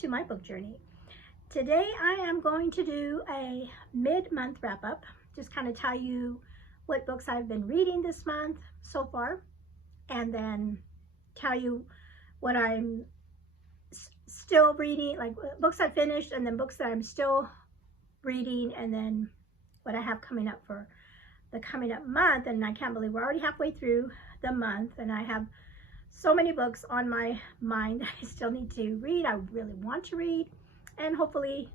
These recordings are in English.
to my book journey. Today I am going to do a mid-month wrap-up, just kind of tell you what books I've been reading this month so far, and then tell you what I'm still reading, like books I finished, and then books that I'm still reading, and then what I have coming up for the coming up month. And I can't believe we're already halfway through the month, and I have so many books on my mind that I still need to read. I really want to read, and hopefully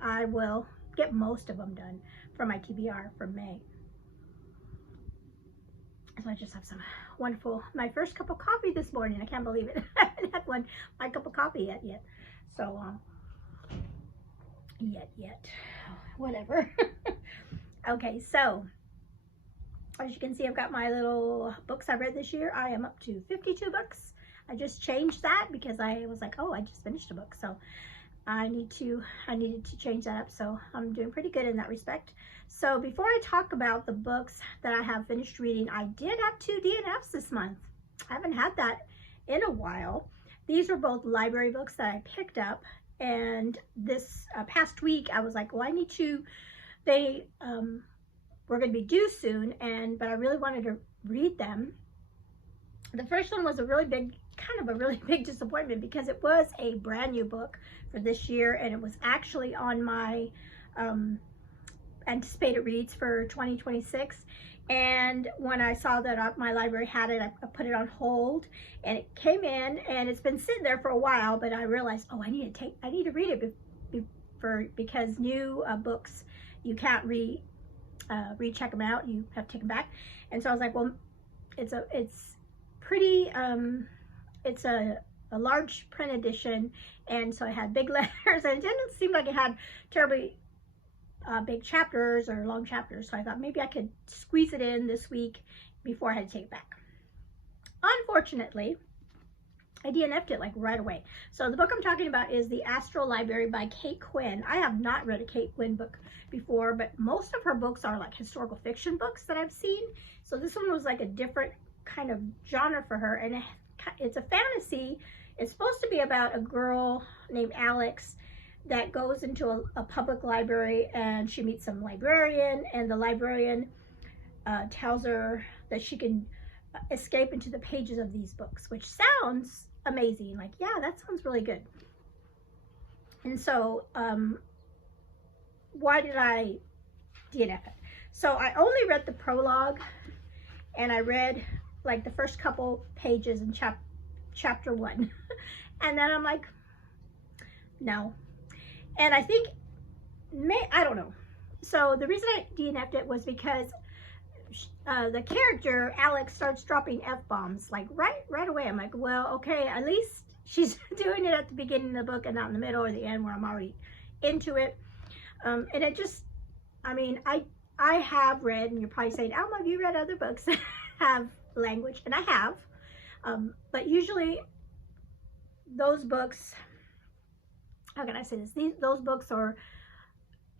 I will get most of them done for my TBR for May. So I just have some wonderful, my first cup of coffee this morning. I can't believe it. I haven't had my cup of coffee yet. So, whatever. Okay, so as you can see, I've got my little books I read this year. I am up to 52 books. I just changed that because I was like, oh, I just finished a book. So I needed to change that up. So I'm doing pretty good in that respect. So before I talk about the books that I have finished reading, I did have 2 DNFs this month. I haven't had that in a while. These were both library books that I picked up, and this past week I was like, well, I need to, they were going to be due soon, but I really wanted to read them. The first one was a really big disappointment because it was a brand new book for this year, and it was actually on my anticipated reads for 2026. And when I saw that my library had it, I put it on hold, and it came in, and it's been sitting there for a while. But I realized, oh, I need to read it because new books, you can't recheck them out. You have to take them back. And so I was like, well, it's a large print edition, and so it had big letters, and it didn't seem like it had terribly big chapters or long chapters. So I thought maybe I could squeeze it in this week before I had to take it back. Unfortunately, I DNF'd it like right away. So the book I'm talking about is The Astral Library by Kate Quinn. I have not read a Kate Quinn book before, but most of her books are like historical fiction books that I've seen. So this one was like a different kind of genre for her, and it's a fantasy. It's supposed to be about a girl named Alex that goes into a public library, and she meets some librarian, and the librarian tells her that she can escape into the pages of these books, which sounds amazing. Like, yeah, that sounds really good. And so why did I DNF it? So I only read the prologue, and I read like the first couple pages in chapter 1. And then I'm like, no. And I think, I don't know. So the reason I DNF'd it was because the character, Alex, starts dropping F-bombs like right away. I'm like, well, okay, at least she's doing it at the beginning of the book and not in the middle or the end where I'm already into it. And it just, I mean, I have read, and you're probably saying, Alma, have you read other books that have language? And I have, but usually those books, how can I say this? Those books are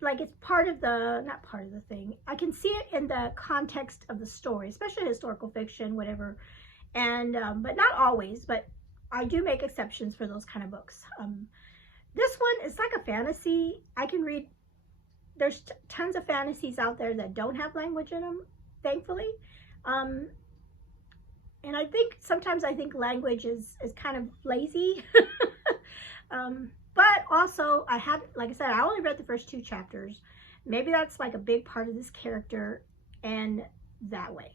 like, it's not part of the thing. I can see it in the context of the story, especially historical fiction, whatever. And, but not always, but I do make exceptions for those kind of books. This one is like a fantasy. I can read, there's tons of fantasies out there that don't have language in them, thankfully. And I think sometimes language is kind of lazy. But also like I said, I only read the first 2 chapters. Maybe that's like a big part of this character, and that way.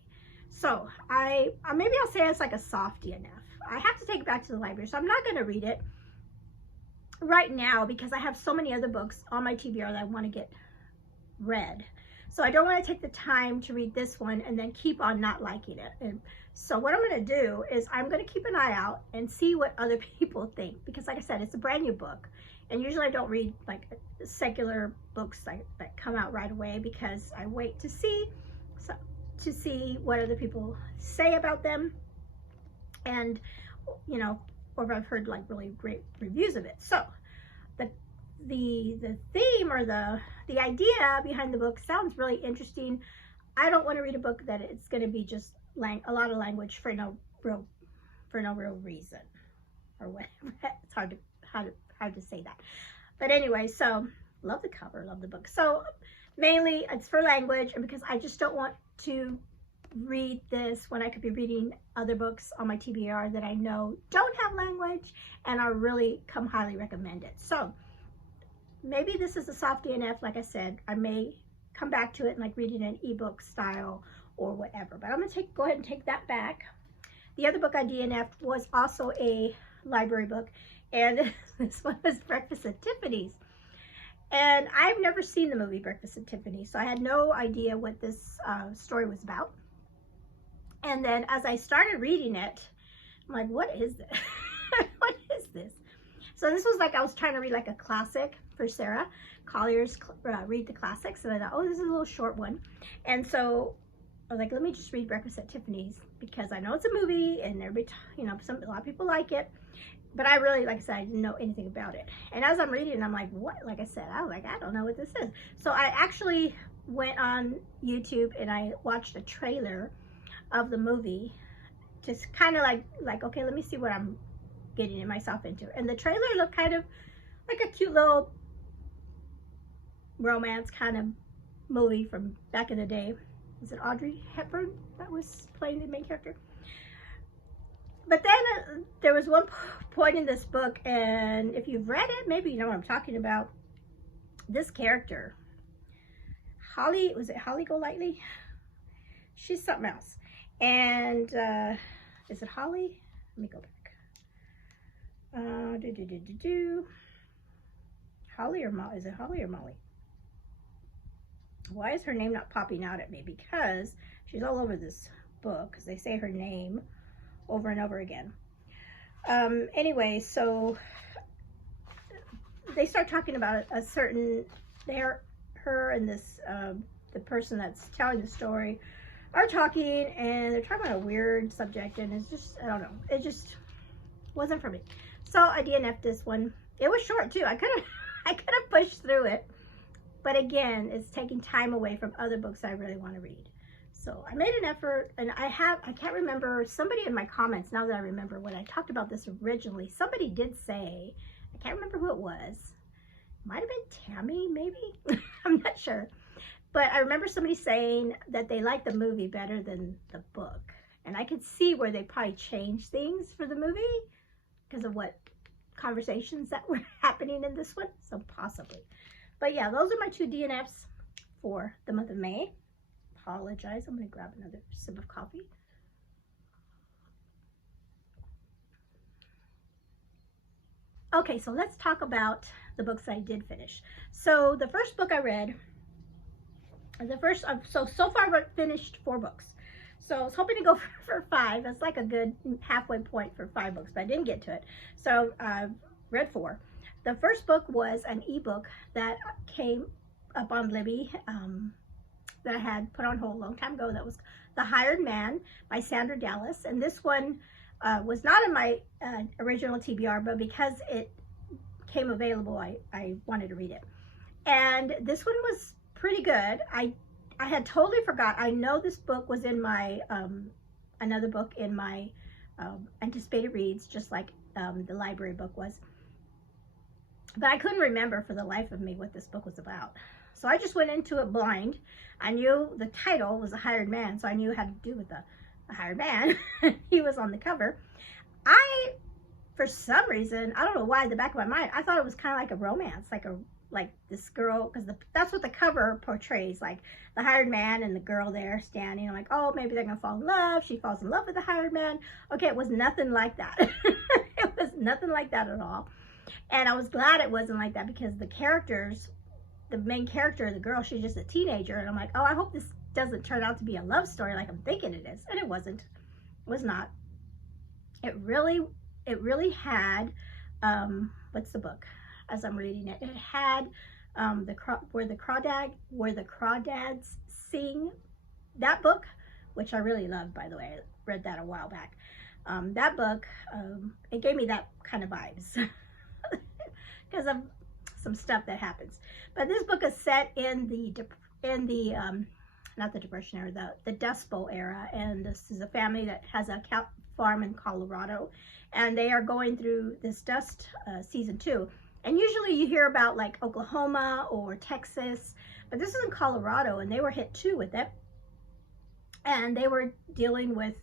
So maybe I'll say it's like a soft DNF. I have to take it back to the library, so I'm not going to read it right now because I have so many other books on my TBR that I want to get read. So I don't want to take the time to read this one and then keep on not liking it. And so what I'm going to do is I'm going to keep an eye out and see what other people think, because like I said, it's a brand new book, and usually I don't read like secular books that come out right away, because I wait to see what other people say about them, and you know, or I've heard like really great reviews of it. So the theme or the idea behind the book sounds really interesting. I don't want to read a book that it's going to be just a lot of language for no real reason or whatever. It's I have to say that. But anyway, so love the cover, love the book. So mainly it's for language, and because I just don't want to read this when I could be reading other books on my TBR that I know don't have language and are really come highly recommended. So maybe this is a soft DNF. Like I said, I may come back to it and like reading an ebook style or whatever, but I'm gonna go ahead and take that back. The other book I DNF'd was also a library book, and this one was Breakfast at Tiffany's. And I've never seen the movie Breakfast at Tiffany's, so I had no idea what this story was about. And then as I started reading it, I'm like, what is this? What is this? So this was like, I was trying to read like a classic for Sarah Collier's Read the Classics. And I thought, oh, this is a little short one. And so I was like, let me just read Breakfast at Tiffany's, because I know it's a movie and everybody, you know, a lot of people like it. But I really, like I said, I didn't know anything about it. And as I'm reading, I'm like, what? Like I said, I was like, I don't know what this is. So I actually went on YouTube and I watched a trailer of the movie, just kind of like, okay, let me see what I'm getting myself into. And the trailer looked kind of like a cute little romance kind of movie from back in the day. Was it Audrey Hepburn that was playing the main character? But then there was one point in this book, and if you've read it, maybe you know what I'm talking about. This character, Holly, was it Holly Golightly? She's something else. And is it Holly? Let me go back. Holly or Molly? Is it Holly or Molly? Why is her name not popping out at me? Because she's all over this book, because they say her name over and over again. Anyway, so they start talking about a certain, her and this, the person that's telling the story are talking, and they're talking about a weird subject, and it's just, I don't know, it just wasn't for me. So I DNF'd this one. It was short too. I could have pushed through it, but again, it's taking time away from other books I really want to read. So I made an effort, and I can't remember, somebody in my comments, now that I remember when I talked about this originally, somebody did say, I can't remember who it was. Might have been Tammy, maybe? I'm not sure. But I remember somebody saying that they liked the movie better than the book. And I could see where they probably changed things for the movie because of what conversations that were happening in this one. So possibly. But yeah, those are my 2 DNFs for the month of May. Apologize. I'm going to grab another sip of coffee. Okay, so let's talk about the books I did finish. So the first book I read, so far I've finished 4 books. So I was hoping to go for 5. That's like a good halfway point for 5 books, but I didn't get to it. So I've read 4. The first book was an ebook that came up on Libby that I had put on hold a long time ago. That was The Hired Man by Sandra Dallas. And this one was not in my original TBR, but because it came available, I wanted to read it. And this one was pretty good. I had totally forgot. I know this book was in my another book in my anticipated reads, just like the library book was, but I couldn't remember for the life of me what this book was about. So I just went into it blind. I knew the title was A Hired Man, so I knew how to do with the hired man. He was on the cover. For some reason, I don't know why, in the back of my mind, I thought it was kind of like a romance, like this girl, because that's what the cover portrays, like the hired man and the girl there standing. I'm like, oh, maybe they're gonna fall in love. She falls in love with the hired man. Okay, it was nothing like that. It was nothing like that at all. And I was glad it wasn't like that, because the characters, the main character, the girl, she's just a teenager, and I'm like, oh, I hope this doesn't turn out to be a love story like I'm thinking it is. And it wasn't. It was not. It really had, what's the book? As I'm reading it, it had where the crawdads sing. That book, which I really loved, by the way. I read that a while back. That book, it gave me that kind of vibes because of some stuff that happens. But this book is set in the not the Depression era, the Dust Bowl era, and this is a family that has a cow farm in Colorado, and they are going through this dust season 2. And usually you hear about like Oklahoma or Texas, but this is in Colorado, and they were hit too with it. And they were dealing with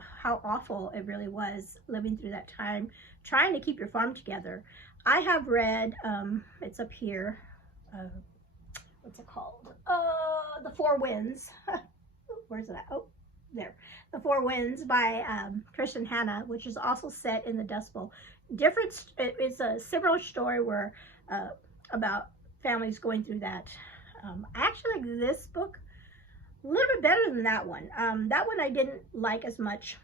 how awful it really was living through that time, trying to keep your farm together. I have read, it's up here, what's it called? The Four Winds. Where's it at? Oh, there. The Four Winds by Kristen Hanna, which is also set in the Dust Bowl. It's a similar story where about families going through that. I actually like this book a little bit better than that one. That one I didn't like as much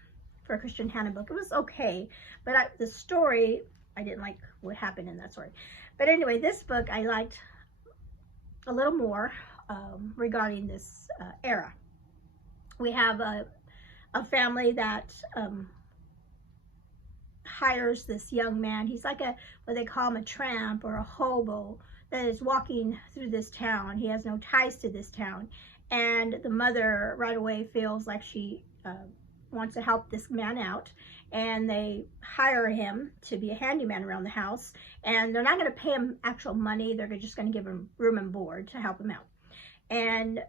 for a Kristen Hanna book. It was okay, but the story, I didn't like what happened in that story. But anyway, this book I liked a little more regarding this era. We have a family that hires this young man. He's like what they call him, a tramp or a hobo that is walking through this town. He has no ties to this town. And the mother right away feels like she wants to help this man out. And they hire him to be a handyman around the house. And they're not going to pay him actual money. They're just going to give him room and board to help him out. And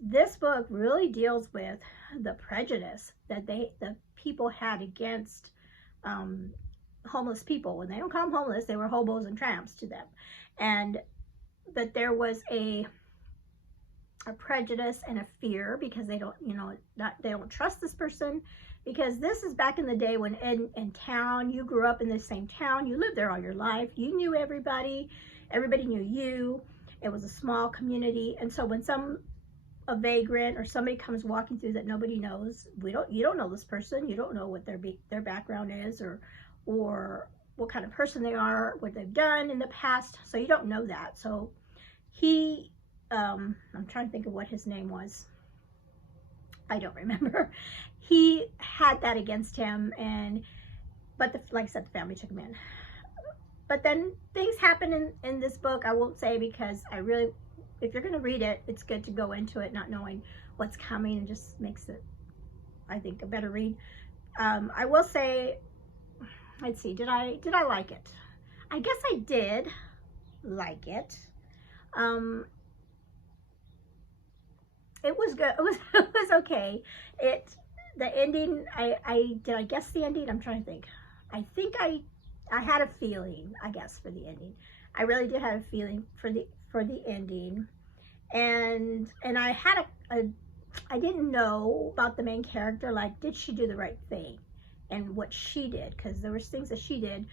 this book really deals with the prejudice that the people had against homeless people. When they don't call them homeless, they were hobos and tramps to them. But there was a prejudice and a fear because they don't, they don't trust this person, because this is back in the day when in town, you grew up in the same town, you lived there all your life, you knew everybody knew you. It was a small community. And so when a vagrant or somebody comes walking through that nobody knows, you don't know this person, you don't know what their background is or what kind of person they are, what they've done in the past, so you don't know that. So he I'm trying to think of what his name was. I don't remember. He had that against him, but like I said, the family took him in. But then things happen in this book. I won't say, because if you're going to read it, it's good to go into it not knowing what's coming, and just makes it, I think, a better read. I will say, let's see, did I like it? I guess I did like it. It was good. It was okay. The ending, did I guess the ending? I'm trying to think. I think I had a feeling, I guess, for the ending. I really did have a feeling for the ending. And I had I didn't know about the main character, like, did she do the right thing? And what she did, because there was things that she did,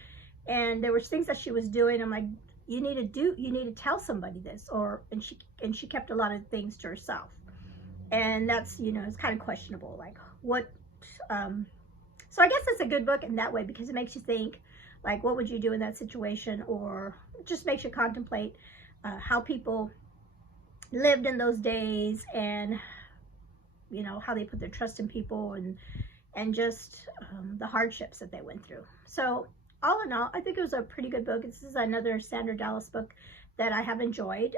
and there was things that she was doing. I'm like, you need to tell somebody this, and she kept a lot of things to herself. And that's, it's kind of questionable, like what, so I guess it's a good book in that way, because it makes you think, like, what would you do in that situation, or just makes you contemplate how people lived in those days, and, how they put their trust in people, and just the hardships that they went through. So all in all, I think it was a pretty good book. This is another Sandra Dallas book that I have enjoyed.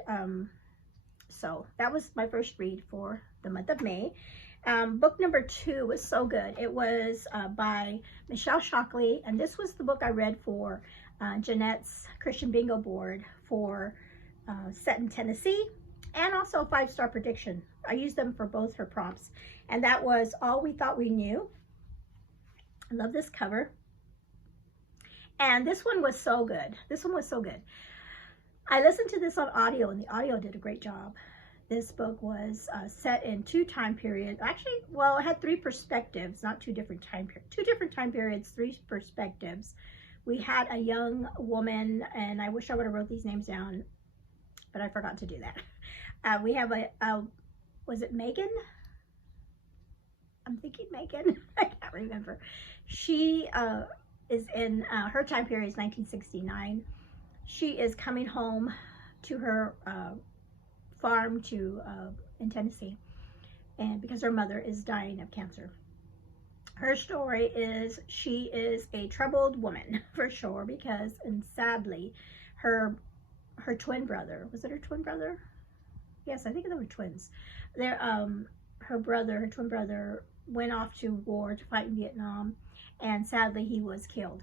So that was my first read for the month of May. Book number 2 was so good. It was by Michelle Shockley, and this was the book I read for Jeanette's Christian Bingo board for Set in Tennessee, and also a 5-star prediction. I used them for both her prompts, and that was All We Thought We Knew. I love this cover. And this one was so good. This one was so good. I listened to this on audio, and the audio did a great job. This book was set in 2 time periods. Actually, well, it had 3 perspectives, not 2 different time periods. 2 different time periods, 3 perspectives. We had a young woman, and I wish I would have wrote these names down, but I forgot to do that. We have was it Megan? I'm thinking Megan. I can't remember. She is in, her time period is 1969. She is coming home to her farm in Tennessee, and because her mother is dying of cancer. Her story is, she is a troubled woman for sure, because, and sadly, her twin brother, was it her twin brother? Yes, I think they were twins. Her twin brother went off to war to fight in Vietnam, and sadly he was killed.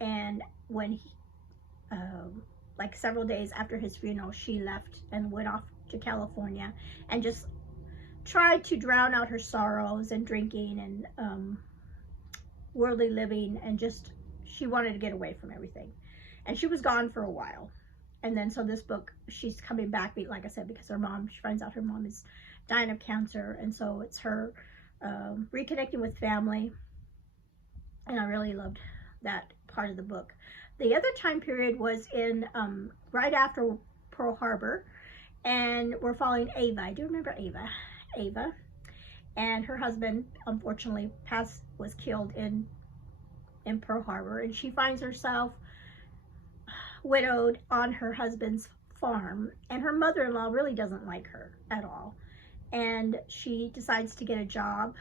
And when like several days after his funeral, she left and went off to California and just tried to drown out her sorrows and drinking and worldly living, and just she wanted to get away from everything. And she was gone for a while. And then so this book, she's coming back, like I said, because her mom, she finds out her mom is dying of cancer, and so it's her reconnecting with family. And I really loved that part of the book. The other time period was in right after Pearl Harbor, and we're following Ava. I do remember Ava, and her husband unfortunately was killed in Pearl Harbor, and she finds herself widowed on her husband's farm, and her mother-in-law really doesn't like her at all, and she decides to get a job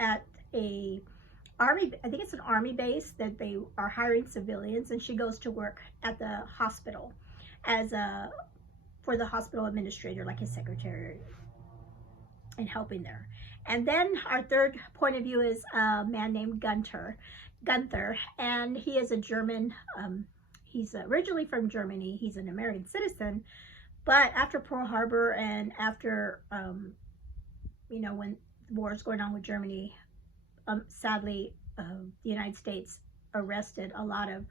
at a army, I think it's an army base that they are hiring civilians, and she goes to work at the hospital as for the hospital administrator, like his secretary, and helping there. And then our third point of view is a man named Gunther, and he is a German, he's originally from Germany, he's an American citizen, but after Pearl Harbor and after, you know, when the war is going on with Germany, sadly, the United States arrested a lot of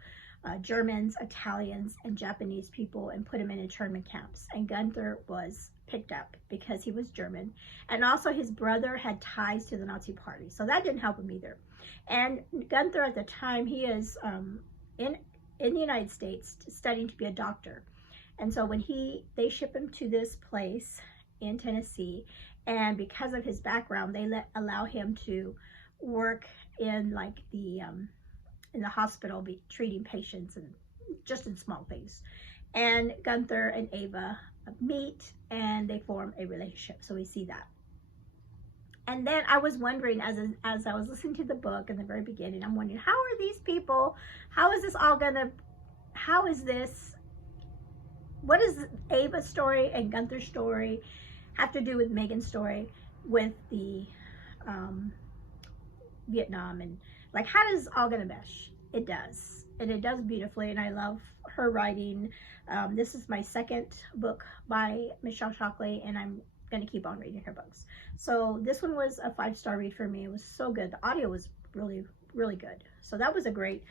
Germans, Italians, and Japanese people and put them in internment camps. And Gunther was picked up because he was German. And also his brother had ties to the Nazi Party. So that didn't help him either. And Gunther at the time, he is in the United States studying to be a doctor. And so when they ship him to this place in Tennessee, and because of his background, they allow him to work in like in the hospital, treating patients and just in small things. And Gunther and Ava meet and they form a relationship. So we see that. And then I was wondering, as I was listening to the book in the very beginning, I'm wondering, how are these people, how is this all gonna, how is this, what does Ava's story and Gunther's story have to do with Megan's story with the Vietnam, and like, how does it all gonna mesh? It does, and it does beautifully, and I love her writing. This is my second book by Michelle Shockley, and I'm gonna keep on reading her books. So this one was a 5-star read for me. It was so good. The audio was really, really good. So that was a great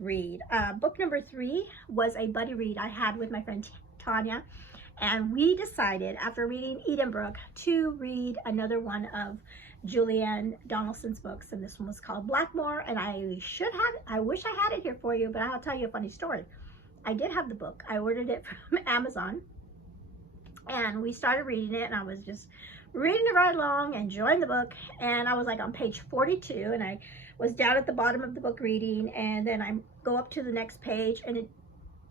read. Book number 3 was a buddy read I had with my friend Tanya, and we decided after reading Edenbrook to read another one of Julianne Donaldson's books, and this one was called Blackmore. And I wish I had it here for you, but I'll tell you a funny story. I did have the book. I ordered it from Amazon, and we started reading it, and I was just reading it right along, enjoying the book, and I was like on page 42, and I was down at the bottom of the book reading, and then I go up to the next page, and it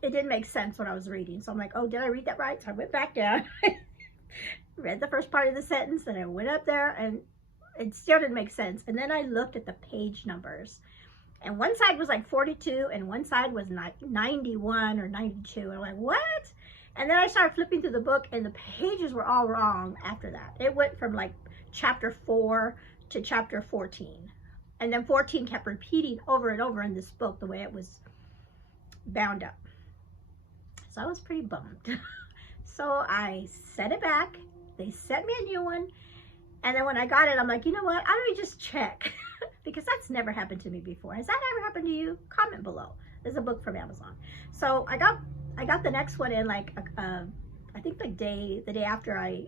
didn't make sense what I was reading. So I'm like, oh, did I read that right? So I went back down, read the first part of the sentence, then I went up there, and it still didn't make sense. And then I looked at the page numbers, and one side was like 42, and one side was 91 or 92. And I'm like, what? And then I started flipping through the book, and the pages were all wrong after that. It went from like chapter 4 to chapter 14. And then 14 kept repeating over and over in this book the way it was bound up. So I was pretty bummed. So I sent it back. They sent me a new one. And then when I got it, I'm like, you know what? How do we just check? Because that's never happened to me before. Has that ever happened to you? Comment below. There's a book from Amazon. So I got the next one in like, I think the day after I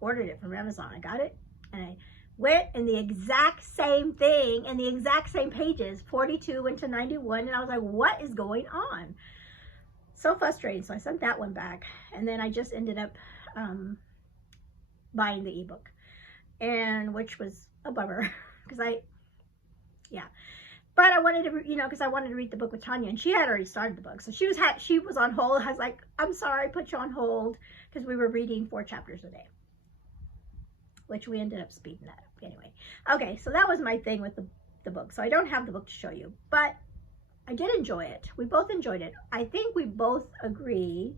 ordered it from Amazon. I got it, and I went in the exact same thing, in the exact same pages. 42 went to 91, and I was like, what is going on? So frustrating. So I sent that one back, and then I just ended up buying the ebook, and which was a bummer because but I wanted to, you know, because I wanted to read the book with Tanya, and she had already started the book. So she was on hold. I was like, I'm sorry, put you on hold, because we were reading 4 chapters a day, which we ended up speeding that up anyway. Okay, so that was my thing with the book. So I don't have the book to show you, but I did enjoy it. We both enjoyed it. I think we both agree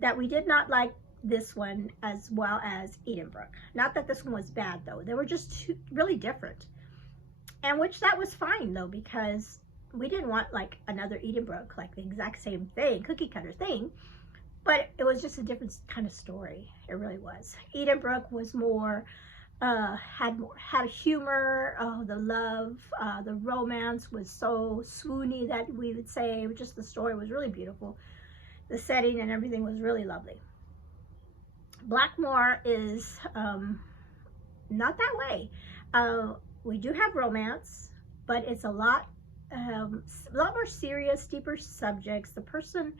that we did not like this one as well as Edenbrook. Not that this one was bad, though. They were just really different. And which that was fine, though, because we didn't want like another Edenbrook, like the exact same thing, cookie cutter thing, but it was just a different kind of story. It really was. Edenbrook was more, had humor. Oh, the love, the romance was so swoony that we would say. Just the story was really beautiful. The setting and everything was really lovely. Blackmore is not that way. We do have romance, but it's a lot more serious, deeper subjects. The person,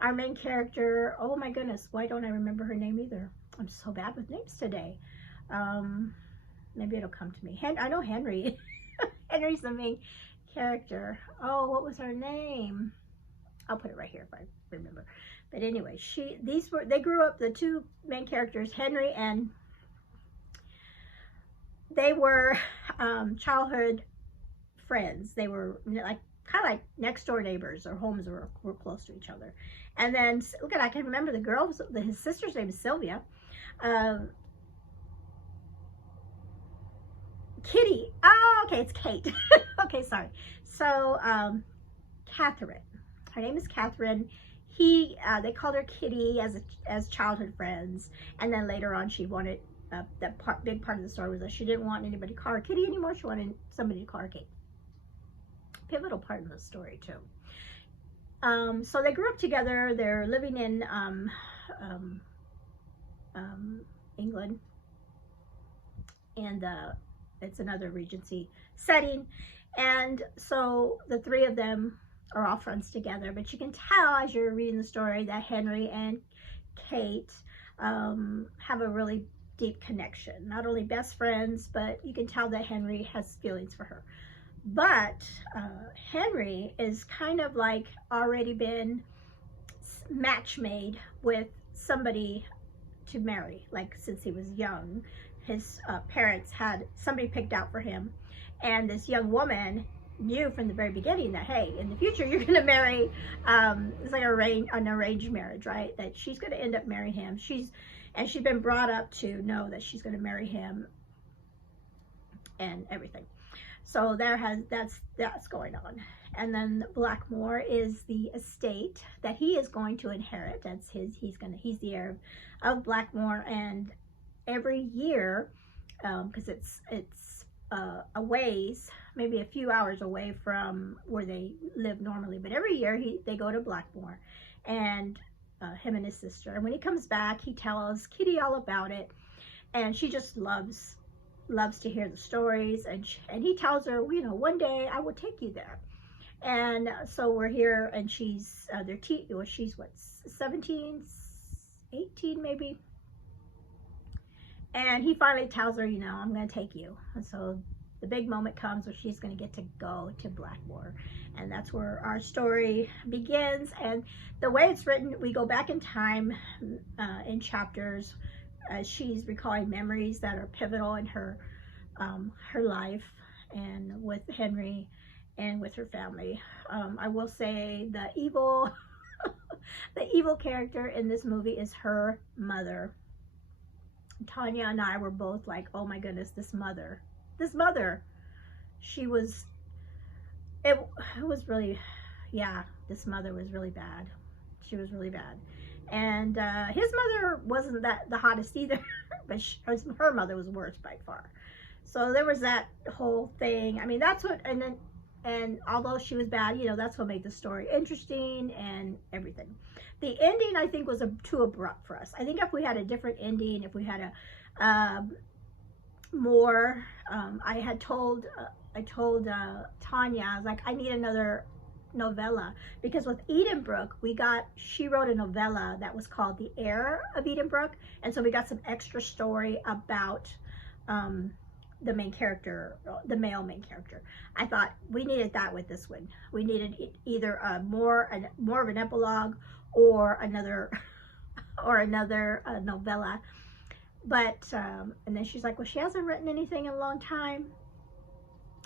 our main character, oh my goodness, why don't I remember her name either? I'm so bad with names today. Maybe it'll come to me. I know Henry. Henry's the main character. Oh, what was her name? I'll put it right here if I remember. But anyway, they grew up, the two main characters, Henry, and they were childhood friends. They were like kind of like next door neighbors. Their homes were close to each other. And then look at, I can remember the girl, his sister's name is Sylvia. Kitty. Oh, okay, it's Kate. Okay, sorry. So Catherine. Her name is Catherine. They called her Kitty as childhood friends, and then later on she wanted big part of the story was that she didn't want anybody to call her Kitty anymore. She wanted somebody to call her Kate. Pivotal part of the story too. So they grew up together. They're living in England, and it's another Regency setting, and so the three of them are all friends together. But you can tell as you're reading the story that Henry and Kate have a really deep connection. Not only best friends, but you can tell that Henry has feelings for her. But Henry is kind of like already been match made with somebody to marry, like since he was young. His parents had somebody picked out for him, and this young woman knew from the very beginning that, hey, in the future you're going to marry, it's like an arranged marriage, right? That she's going to end up marrying him. She's been brought up to know that she's going to marry him and everything. So that's going on. And then Blackmore is the estate that he is going to inherit. That's his. He's the heir of Blackmore, and every year, because it's a ways, maybe a few hours away from where they live normally, but every year they go to Blackmore, and him and his sister. And when he comes back, he tells Kitty all about it, and she just loves to hear the stories, and he tells her, you know, one day I will take you there. And so we're here, and she's she's what, 17, 18 maybe, and he finally tells her, you know, I'm going to take you. And so the big moment comes where she's going to get to go to Blackmore, and that's where our story begins. And the way it's written, we go back in time in chapters. She's recalling memories that are pivotal in her life, and with Henry and with her family. I will say the evil character in this movie is her mother. Tanya and I were both like, oh my goodness, this mother, she was, it was really, yeah, this mother was really bad. She was really bad. And his mother wasn't the hottest either, but her mother was worse by far. So there was that whole thing. I mean, that's what, and although she was bad, you know, that's what made the story interesting and everything. The ending, I think, was too abrupt for us. I think if we had a different ending, if we had a more, I told Tanya, I was like, I need another novella, because with Edenbrook she wrote a novella that was called The Heir of Edenbrook, and so we got some extra story about the main character, the male main character. I thought we needed that with this one. We needed either more of an epilogue or another novella. But and then she's like, well, she hasn't written anything in a long time,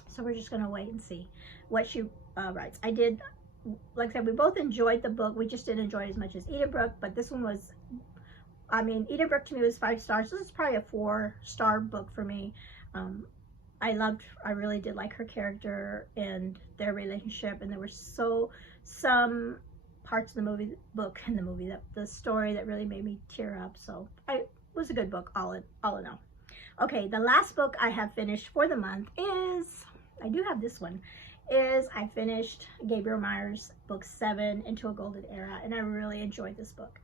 so we're just gonna wait and see what she writes. I did, like I said, we both enjoyed the book. We just didn't enjoy it as much as Edenbrook, but this one was, I mean, Edenbrook to me was 5 stars. So this is probably a 4-star book for me. I really did like her character and their relationship, and there were some parts of the story that really made me tear up. So it was a good book, all in all. Okay, the last book I have finished for the month is, I do have this one, is I finished Gabriel Meyer's book 7, Into a Golden Era, and I really enjoyed this book.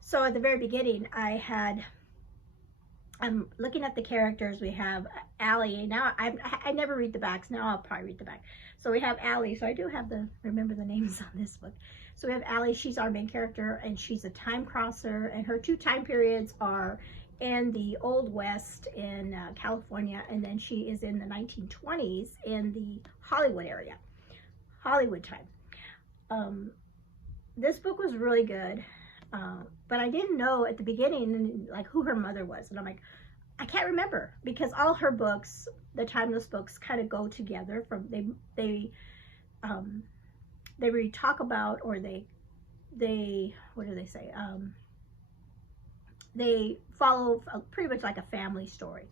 So at the very beginning, I'm looking at the characters. We have Allie. Now I never read the backs. Now I'll probably read the back. So we have Allie. So I do have remember the names on this book. So we have Allie. She's our main character, and she's a time crosser, and her 2 time periods are in the Old West in California, and then she is in the 1920s in the Hollywood area, Hollywood time. This book was really good. But I didn't know at the beginning, like, who her mother was. And I'm like, I can't remember, because all her books, the timeless books, kind of go together. From they really talk about, or they what do they say? They follow pretty much like a family story.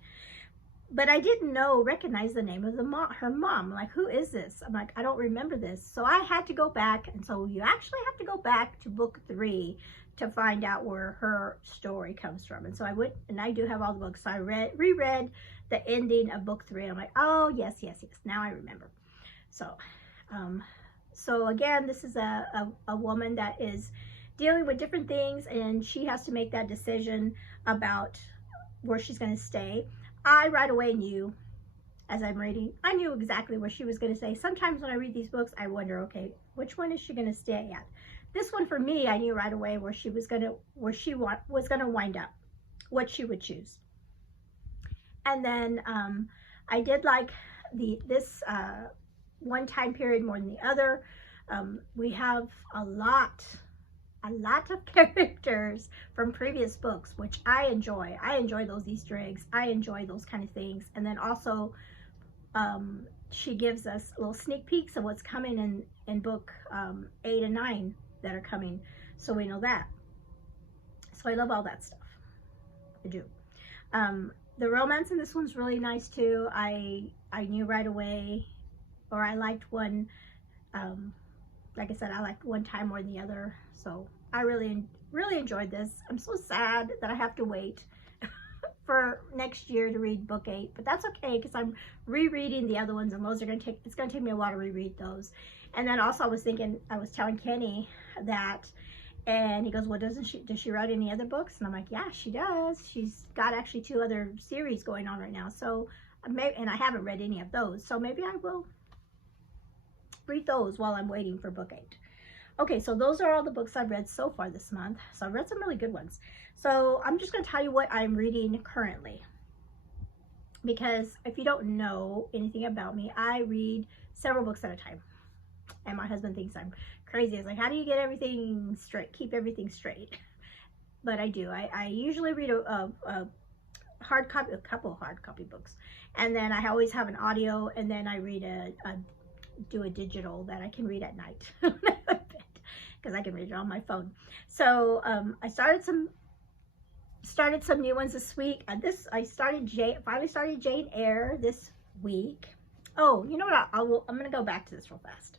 But I didn't recognize the name of her mom. Like, who is this? I'm like, I don't remember this. So I had to go back. And so you actually have to go back to book 3 to find out where her story comes from. And so I went, and I do have all the books. So I reread the ending of book 3. I'm like, oh, yes. Now I remember. So, so again, this is a woman that is dealing with different things, and she has to make that decision about where she's going to stay. I right away knew, as I'm reading, I knew exactly where she was going to stay. Sometimes when I read these books, I wonder, okay, which one is she going to stay at? This one, for me, I knew right away where she was going to wind up, what she would choose. And then I did like this one time period more than the other. We have a lot of characters from previous books, which I enjoy. I enjoy those Easter eggs. I enjoy those kind of things. And then also, she gives us little sneak peeks of what's coming in book 8 and 9 that are coming, so we know that. So I love all that stuff. I do. The romance in this one's really nice too. I knew right away, or I liked one. Like I said, I liked one time more than the other. So I really enjoyed this. I'm so sad that I have to wait for next year to read book 8, but that's okay, because I'm rereading the other ones, and those are it's gonna take me a while to reread those. And then also I was telling Kenny that, and he goes, well, does she write any other books? And I'm like, yeah, she does. She's got actually 2 other series going on right now. So and I haven't read any of those, so maybe I will read those while I'm waiting for book 8. Okay, so those are all the books I've read so far this month. So I've read some really good ones. So I'm just going to tell you what I'm reading currently, because if you don't know anything about me, I read several books at a time, and my husband thinks I'm crazy. It's like, how do you get everything straight, keep everything straight? But I do. I usually read a couple of hard copy books, and then I always have an audio, and then I read do a digital that I can read at night, because I can read it on my phone. So I started some new ones this week. I finally started Jane Eyre this week. Oh, you know what? I'm going to go back to this real fast.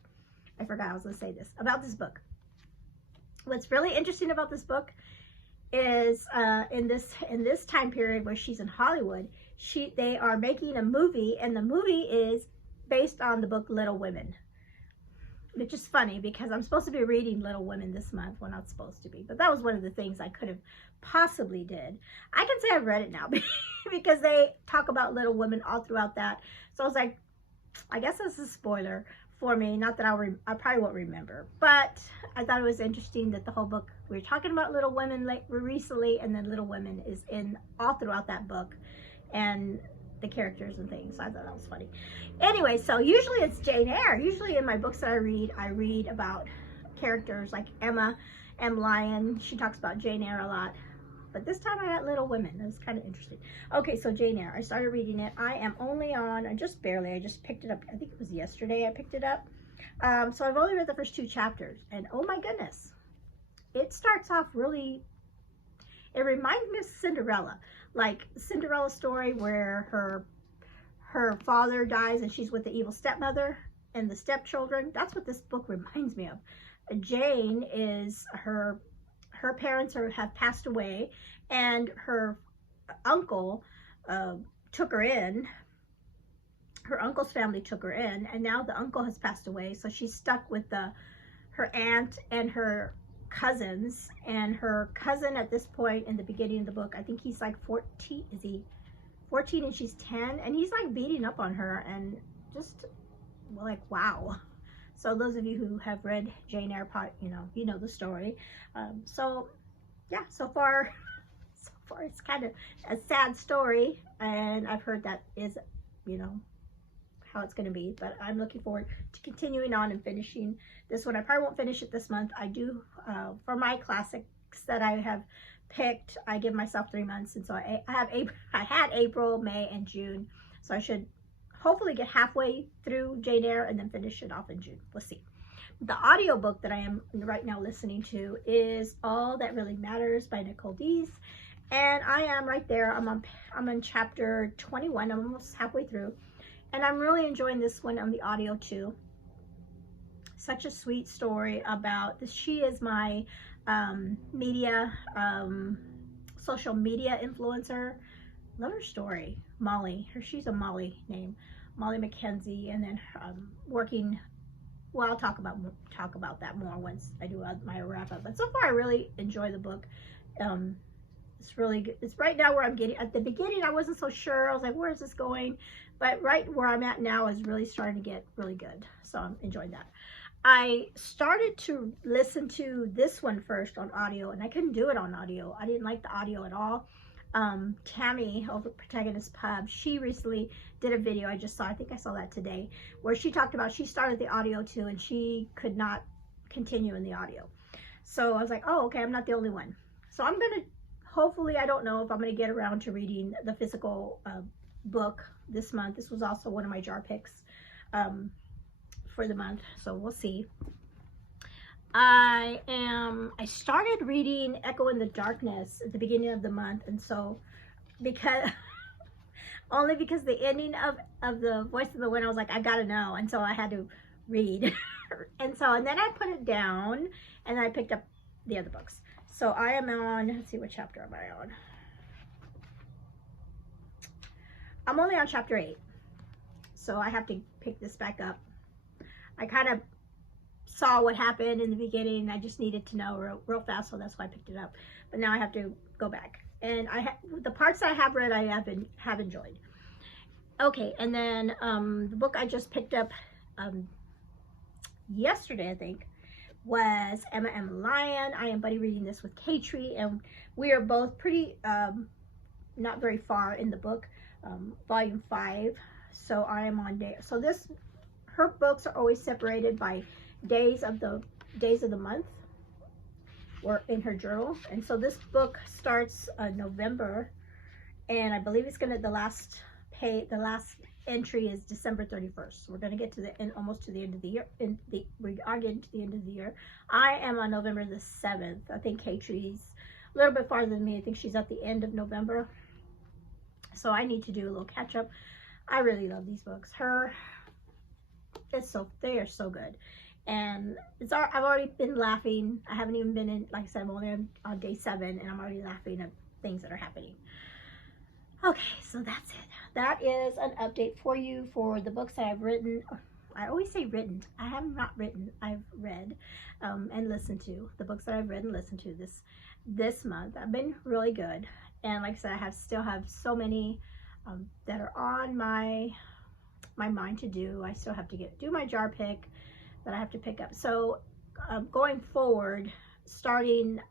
I forgot I was going to say this about this book. What's really interesting about this book is in this time period where she's in Hollywood, they are making a movie, and the movie is based on the book Little Women, which is funny because I'm supposed to be reading Little Women this month. Well, not supposed to be, but that was one of the things I could have possibly did. I can say I've read it now because they talk about Little Women all throughout that. So I was like, I guess this is a spoiler for me. Not that I probably won't remember, but I thought it was interesting that the whole book, we were talking about Little Women recently, and then Little Women is in all throughout that book, and the characters and things. So I thought that was funny. Anyway, so usually it's Jane Eyre. Usually in my books that I read about characters like Emma M. Lyon. She talks about Jane Eyre a lot. But this time I got Little Women. That was kind of interesting. Okay, so Jane Eyre. I started reading it. I am only on, I just picked it up. I think it was yesterday I picked it up. So I've only read the first 2 chapters. And oh my goodness. It starts off really, it reminds me of Cinderella. Like Cinderella story where her father dies and she's with the evil stepmother and the stepchildren. That's what this book reminds me of. Jane is her parents have passed away, and her uncle took her in. Her uncle's family took her in, and now the uncle has passed away, so she's stuck with her aunt and her cousins. And her cousin at this point in the beginning of the book, I think he's like 14. Is he 14 and she's 10? And he's like beating up on her, and just like, wow. So those of you who have read Jane Eyre, you know the story. So yeah, so far it's kind of a sad story, and I've heard that is, you know, how it's going to be, but I'm looking forward to continuing on and finishing this one. I probably won't finish it this month. I do, for my classics that I have picked, I give myself 3 months, and so I had April, May, and June, so I should hopefully get halfway through Jane Eyre and then finish it off in June. We'll see. The audiobook that I am right now listening to is All That Really Matters by Nicole Deese, and I am right there. I'm on chapter 21. I'm almost halfway through, and I'm really enjoying this one on the audio too. Such a sweet story about this. She is my social media influencer. Love her story. Molly, she's a Molly name, Molly McKenzie, and then working. Well, I'll talk about that more once I do my wrap up. But so far, I really enjoy the book. It's really good. It's right now where I'm getting. At the beginning, I wasn't so sure. I was like, where is this going? But right where I'm at now is really starting to get really good. So I'm enjoying that. I started to listen to this one first on audio, and I couldn't do it on audio. I didn't like the audio at all. Tammy over Protagonist Pub, she recently did a video I just saw, I think I saw that today, where she talked about she started the audio too, and she could not continue in the audio. So I was like, oh, okay, I'm not the only one. So I'm gonna, hopefully, I don't know if I'm gonna get around to reading the physical book this month. This was also one of my jar picks for the month, so we'll see. I started reading Echo in the Darkness at the beginning of the month, and so only because the ending of the Voice of the Wind, I was like, I gotta know, and so I had to read. and then I put it down, and I picked up the other books. So I am on, let's see, what chapter am I on? I'm only on chapter 8, so I have to pick this back up. I kind of saw what happened in the beginning. I just needed to know real fast, so that's why I picked it up. But now I have to go back, and the parts that I have read, I have enjoyed. Okay, and then the book I just picked up yesterday, I think, was Emma M. Lyon. I am buddy reading this with K-Tree, and we are both pretty not very far in the book, volume 5. So I am on day. So her books are always separated by days of the month, or in her journal. And so this book starts November, and I believe it's gonna, the last entry is December 31st. So we're gonna get to the end, almost to the end of the year. We are getting to the end of the year. I am on November the 7th. I think K-Tree's a little bit farther than me. I think she's at the end of November. So I need to do a little catch up. I really love these books. They are so good. And I've already been laughing. I haven't even been in, like I said, I'm only on day 7, and I'm already laughing at things that are happening. Okay, so that's it. That is an update for you for the books that I've written. I always say written. I have not written. I've read and listened to. The books that I've read and listened to this month. I've been really good. And like I said, I still have so many that are on my mind to do. I still have to do my jar pick that I have to pick up. So going forward, starting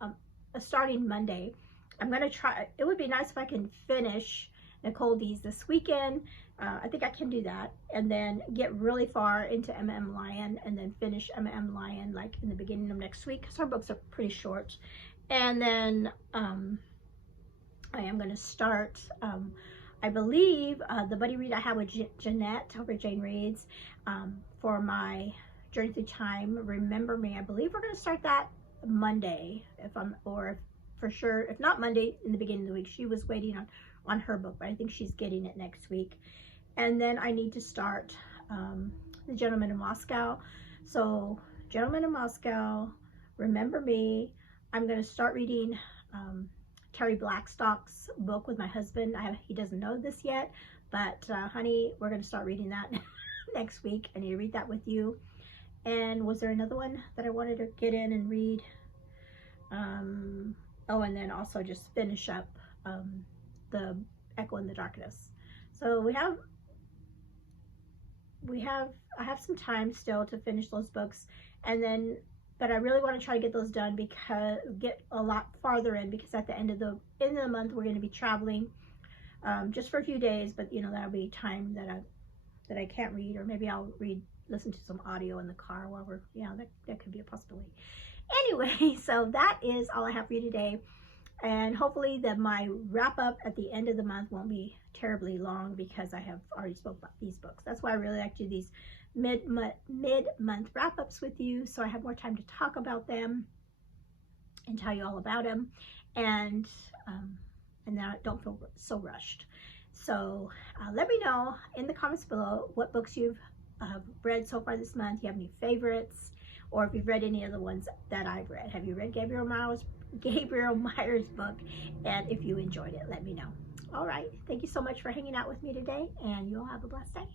Monday, I'm gonna try. It would be nice if I can finish Nicole Deese this weekend. I think I can do that, and then get really far into Emma M. Lyon, and then finish Emma M. Lyon like in the beginning of next week, because her books are pretty short. And then I am going to start, I believe, the buddy read I have with Jeanette over Jane Reads for my Journey Through Time, Remember Me. I believe we're going to start that Monday, for sure, if not Monday, in the beginning of the week. She was waiting on her book, but I think she's getting it next week. And then I need to start The Gentleman in Moscow. So Gentleman in Moscow, Remember Me. I'm going to start reading Terry Blackstock's book with my husband. He doesn't know this yet, but honey, we're going to start reading that next week. I need to read that with you. And was there another one that I wanted to get in and read? Oh, and then also just finish up the Echo in the Darkness. So I have some time still to finish those books, and then, but I really want to try to get those done, because get a lot farther in, because at the end of the month we're going to be traveling just for a few days, but you know, that'll be time that I can't read, or maybe I'll listen to some audio in the car while we're, you know, that could be a possibility. Anyway, so that is all I have for you today. And hopefully that my wrap up at the end of the month won't be terribly long, because I have already spoke about these books. That's why I really like to do these mid-month wrap-ups with you, so I have more time to talk about them and tell you all about them, and then I don't feel so rushed. So let me know in the comments below what books you've read so far this month. You have any favorites, or if you've read any of the ones that I've read. Have you read Gabriel Meyer's book? And if you enjoyed it, let me know. All right, thank you so much for hanging out with me today, and you'll have a blessed day.